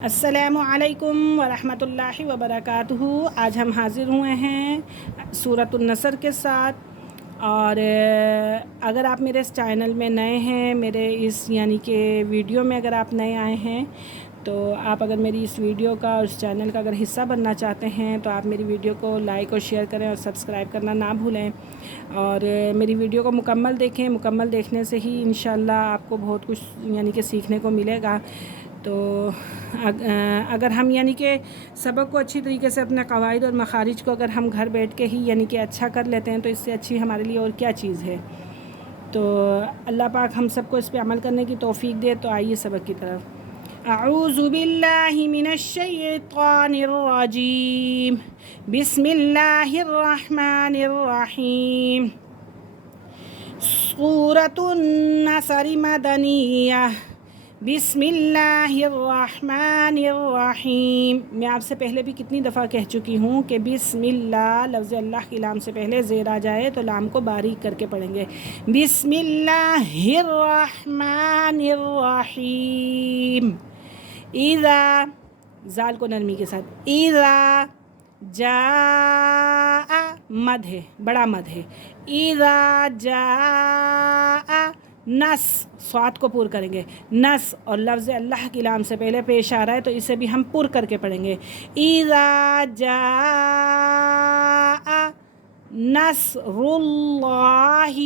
السلام علیکم ورحمۃ اللہ وبرکاتہ۔ آج ہم حاضر ہوئے ہیں سورۃ النصر کے ساتھ، اور اگر آپ میرے اس چینل میں نئے ہیں، میرے اس یعنی کہ ویڈیو میں اگر آپ نئے آئے ہیں، تو آپ اگر میری اس ویڈیو کا اور اس چینل کا اگر حصہ بننا چاہتے ہیں تو آپ میری ویڈیو کو لائک اور شیئر کریں اور سبسکرائب کرنا نہ بھولیں، اور میری ویڈیو کو مکمل دیکھیں۔ مکمل دیکھنے سے ہی انشاءاللہ آپ کو بہت کچھ یعنی کہ سیکھنے کو ملے گا۔ تو اگر ہم یعنی کہ سبق کو اچھی طریقے سے اپنے قواعد اور مخارج کو اگر ہم گھر بیٹھ کے ہی یعنی کہ اچھا کر لیتے ہیں تو اس سے اچھی ہمارے لیے اور کیا چیز ہے۔ تو اللہ پاک ہم سب کو اس پہ عمل کرنے کی توفیق دے۔ تو آئیے سبق کی طرف۔ اعوذ باللہ من الشیطان الرجیم، بسم اللہ الرحمن الرحیم۔ سورۃ النصر مدنیہ، بسم اللہ الرحمن الرحیم۔ میں آپ سے پہلے بھی کتنی دفعہ کہہ چکی ہوں کہ بسم اللہ لفظ اللہ کی لام سے پہلے زیر آ جائے تو لام کو باریک کر کے پڑھیں گے۔ بسم اللہ الرحمن الرحیم۔ اذا، زال کو نرمی کے ساتھ، اذا جاء، مد ہے، بڑا مد ہے۔ اذا جاء نس، صاد کو پور کریں گے، نس، اور لفظ اللہ کی لام سے پہلے پیش آ رہا ہے تو اسے بھی ہم پور کر کے پڑھیں گے۔ اذا جاء نصر اللہ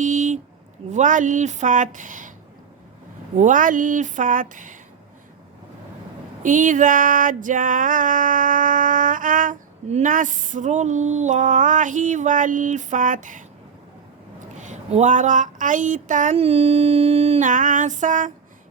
والفتح، والفتح۔ اذا جاء نصر اللہ والفتح ورأیت الناس،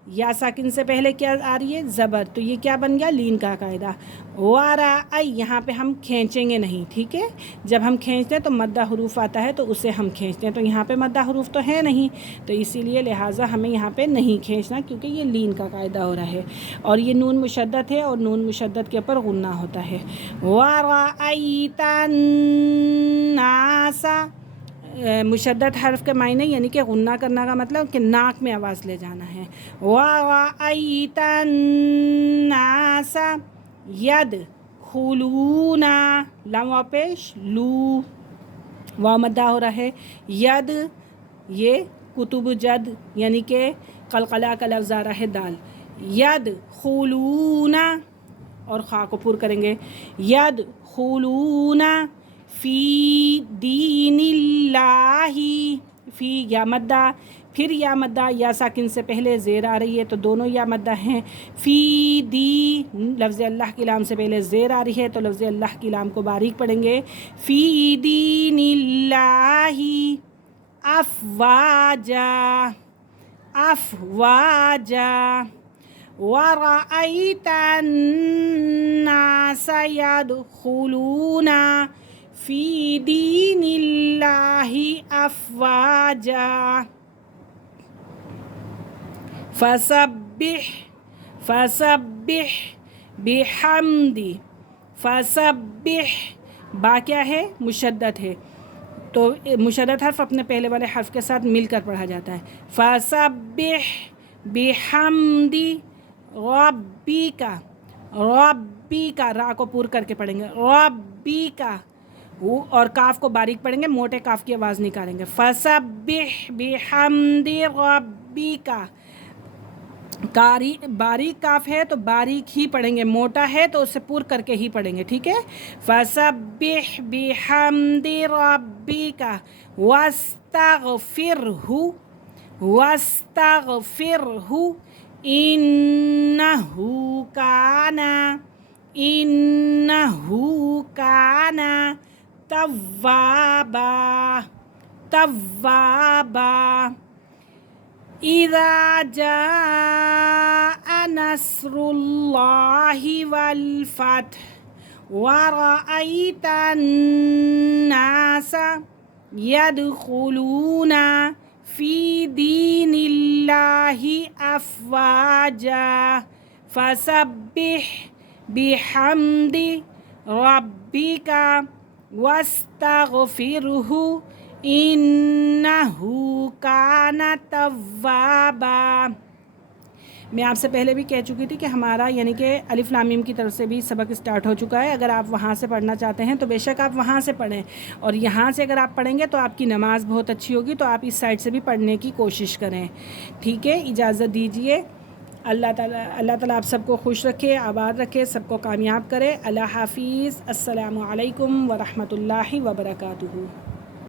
یا ساکن سے پہلے کیا آ رہی ہے؟ زبر، تو یہ کیا بن گیا؟ لین کا قاعدہ۔ ورأی، یہاں پہ ہم کھینچیں گے نہیں، ٹھیک ہے؟ جب ہم کھینچتے ہیں تو مدہ حروف آتا ہے تو اسے ہم کھینچتے ہیں، تو یہاں پہ مدہ حروف تو ہے نہیں، تو اسی لیے لہٰذا ہمیں یہاں پہ نہیں کھینچنا، کیونکہ یہ لین کا قاعدہ ہو رہا ہے، اور یہ نون مشدد ہے اور نون مشدد کے اوپر غنہ ہوتا ہے۔ ورأیت الناس، مشدد حرف کے معنی یعنی کہ غنہ کرنا کا مطلب کہ ناک میں آواز لے جانا ہے۔ وَرَأَيْتَ النَّاسَ يَدْخُلُونَ، لام و پیش لو، واو مدہ ہو رہا ہے۔ ید، یہ کتب جد یعنی کہ قلقلہ کا لفظ آ رہا ہے، دال۔ يَدْخُلُونَ، اور خا کو پور کریں گے، يَدْخُلُونَ فی دین اللہ، فی یا مدہ، پھر یا مدہ، یا ساکن سے پہلے زیر آ رہی ہے تو دونوں یا مدہ ہیں۔ فی دی، لفظ اللہ کی لام سے پہلے زیر آ رہی ہے تو لفظ اللہ کی لام کو باریک پڑھیں گے۔ فی دین اللہ افواجا، افواجا۔ ورأیت الناس يدخلون فی دین اللہ افواجا۔ فسبح، فسبح بحمد، فسبح، با کیا ہے؟ مشدد ہے، تو مشدد حرف اپنے پہلے والے حرف کے ساتھ مل کر پڑھا جاتا ہے۔ فسبح بحمد ربک، ربک، را کو پور کر کے پڑھیں گے، ربک، اور کاف کو باریک پڑھیں گے، موٹے کاف کی آواز نکالیں گے۔ فسبح بحمد ربک، باریک کاف ہے تو باریک ہی پڑھیں گے، موٹا ہے تو اسے پور کر کے ہی پڑھیں گے، ٹھیک ہے؟ فسبح بحمد ربک واستغفرہ، واستغفرہ انہ کان، انہ کان توابا، توابا۔ اذا جاء نصر اللہ والفتح ورأیت الناس يدخلون فی دین اللہ افواجا۔ فسبح بحمد ربک واستغفرہ انہ کان توابا۔ میں آپ سے پہلے بھی کہہ چکی تھی کہ ہمارا یعنی کہ الف لام میم کی طرف سے بھی سبق اسٹارٹ ہو چکا ہے. اگر آپ وہاں سے پڑھنا چاہتے ہیں تو بے شک آپ وہاں سے پڑھیں, اور یہاں سے اگر آپ پڑھیں گے تو آپ کی نماز بہت اچھی ہوگی, تو آپ اس سائڈ سے بھی پڑھنے کی کوشش کریں. ٹھیک ہے, اجازت دیجیے. اللہ تعالیٰ آپ سب کو خوش رکھے, آباد رکھے, سب کو کامیاب کرے. اللہ حافظ. السلام علیکم ورحمۃ اللہ وبرکاتہ.